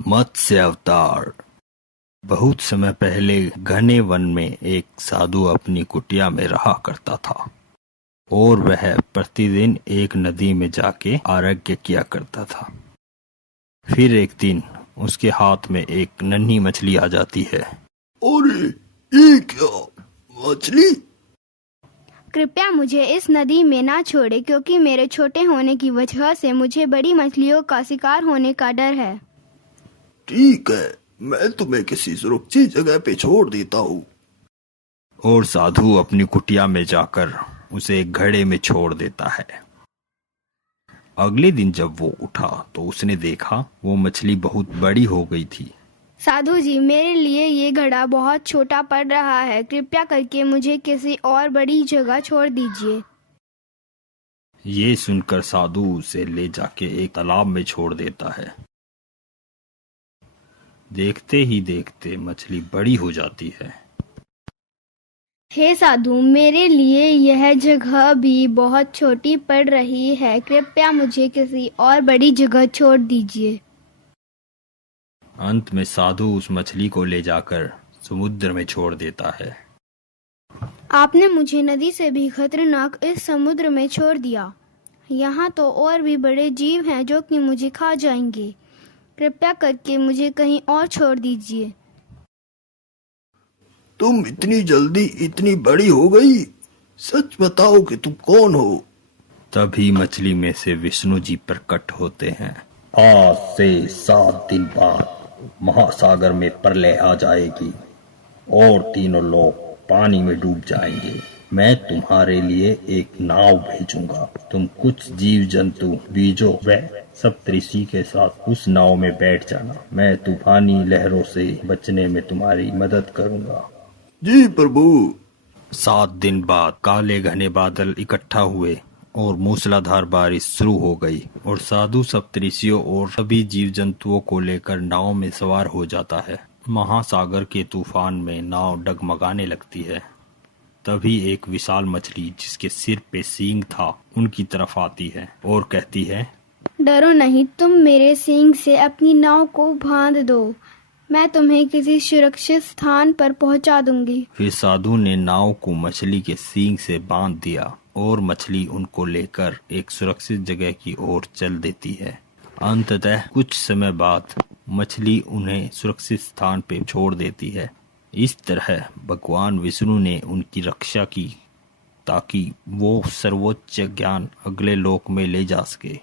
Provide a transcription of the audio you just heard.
मत्स्य अवतार। बहुत समय पहले घने वन में एक साधु अपनी कुटिया में रहा करता था और वह प्रतिदिन एक नदी में जाके आरोग्य किया करता था। फिर एक दिन उसके हाथ में एक नन्ही मछली आ जाती है। अरे ये क्या मछली? कृपया मुझे इस नदी में ना छोड़े, क्योंकि मेरे छोटे होने की वजह से मुझे बड़ी मछलियों का शिकार होने का डर है। ठीक है, मैं तुम्हें किसी सुरक्षित जगह पे छोड़ देता हूँ। और साधु अपनी कुटिया में जाकर उसे एक घड़े में छोड़ देता है। अगले दिन जब वो उठा तो उसने देखा वो मछली बहुत बड़ी हो गई थी। साधु जी, मेरे लिए ये घड़ा बहुत छोटा पड़ रहा है। कृपया करके मुझे किसी और बड़ी जगह छोड़ दीजिए। ये सुनकर साधु उसे ले जाके एक तालाब में छोड़ देता है। देखते ही देखते मछली बड़ी हो जाती है। हे साधु, मेरे लिए यह जगह भी बहुत छोटी पड़ रही है। कृपया मुझे किसी और बड़ी जगह छोड़ दीजिए। अंत में साधु उस मछली को ले जाकर समुद्र में छोड़ देता है। आपने मुझे नदी से भी खतरनाक इस समुद्र में छोड़ दिया। यहाँ तो और भी बड़े जीव हैं जो कि मुझे खा जाएंगे। कृपया करके मुझे कहीं और छोड़ दीजिए। तुम इतनी जल्दी इतनी बड़ी हो गई? सच बताओ कि तुम कौन हो? तभी मछली में से विष्णु जी प्रकट होते हैं। आज से 7 दिन बाद महासागर में प्रलय आ जाएगी और तीनों लोग पानी में डूब जाएंगे। मैं तुम्हारे लिए एक नाव भेजूंगा। तुम कुछ जीव जंतु, बीजों व सप्तऋषि के साथ उस नाव में बैठ जाना। मैं तूफानी लहरों से बचने में तुम्हारी मदद करूंगा। जी प्रभु। 7 दिन बाद काले घने बादल इकट्ठा हुए और मूसलाधार बारिश शुरू हो गई और साधु सप्तऋषियों और सभी जीव जंतुओं को लेकर नाव में सवार हो जाता है। महासागर के तूफान में नाव डगमगाने लगती है। तभी एक विशाल मछली जिसके सिर पे सींग था उनकी तरफ आती है और कहती है, डरो नहीं, तुम मेरे सींग से अपनी नाव को बांध दो। मैं तुम्हें किसी सुरक्षित स्थान पर पहुंचा दूंगी। फिर साधु ने नाव को मछली के सींग से बांध दिया और मछली उनको लेकर एक सुरक्षित जगह की ओर चल देती है। अंततः कुछ समय बाद मछली उन्हें सुरक्षित स्थान पर छोड़ देती है। इस तरह भगवान विष्णु ने उनकी रक्षा की ताकि वो सर्वोच्च ज्ञान अगले लोक में ले जा सके।